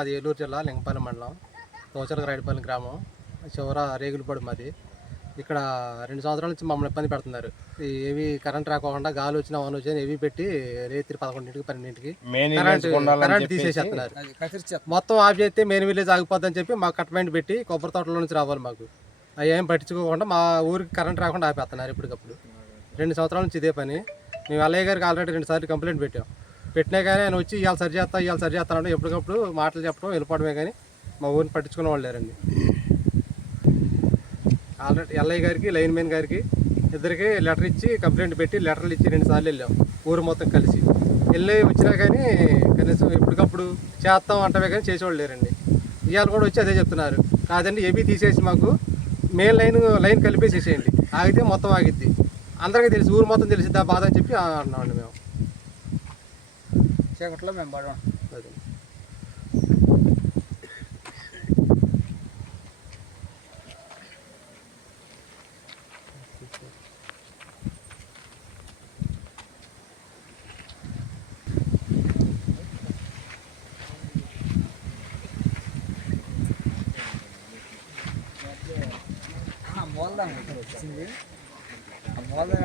అది ఏలూరు జిల్లా లింగపాలెం మండలం తోచల రాయుడుపల్లి గ్రామం చివర రేగులపాడు మాది. ఇక్కడ 2 సంవత్సరాల నుంచి మమ్మల్ని ఇబ్బంది పెడుతున్నారు. ఏవి కరెంట్ రాకోకుండా గాలి వచ్చినా వాన వచ్చినా ఏవి పెట్టి రాత్రి 11కి 12కి కరెంట్ తీసేసేస్తున్నారు. మొత్తం ఆఫ్ చేస్తే మెయిన్ విలేజ్ ఆగిపోద్దని చెప్పి మాకు కట్మెంట్ పెట్టి కొబ్బరి తోటలో నుంచి రావాలి. మాకు అవి ఏం పట్టించుకోకుండా మా ఊరికి కరెంట్ రాకుండా ఆపేస్తున్నారు ఎప్పటికప్పుడు. 2 సంవత్సరాల నుంచి ఇదే పని. మేము అల్లయ్య గారికి ఆల్రెడీ 2 సార్లు కంప్లైంట్ పెట్టినా కానీ ఆయన వచ్చి ఇవాళ సరి చేస్తానంటే ఎప్పటికప్పుడు మాటలు చెప్పడం వెళ్ళిపోవడమే కానీ మా ఊరిని పట్టించుకునే వాళ్ళు లేరండి. ఆల్రెడీ ఎల్లయ్య గారికి లైన్ మెయిన్ గారికి ఇద్దరికి లెటర్ ఇచ్చి కంప్లైంట్ పెట్టి లెటర్లు ఇచ్చి 2 సార్లు వెళ్ళాం ఊరు మొత్తం కలిసి. వెళ్ళి వచ్చినా కానీ కనీసం ఎప్పటికప్పుడు చేస్తాం అంటవే కానీ చేసేవాళ్ళు లేరండి. ఇవాళ కూడా వచ్చి అదే చెప్తున్నారు, కాదండి ఏబీ తీసేసి మాకు మెయిన్ లైన్ కలిపేసేసేయండి, ఆగితే మొత్తం ఆగిద్ది, అందరికీ తెలిసి ఊరు మొత్తం తెలిసిద్దా బాధ అని చెప్పి అన్నామండి. మేము చీకట్లో మేము పడడం అదే మూలదా వచ్చింది. ఆ మూలదా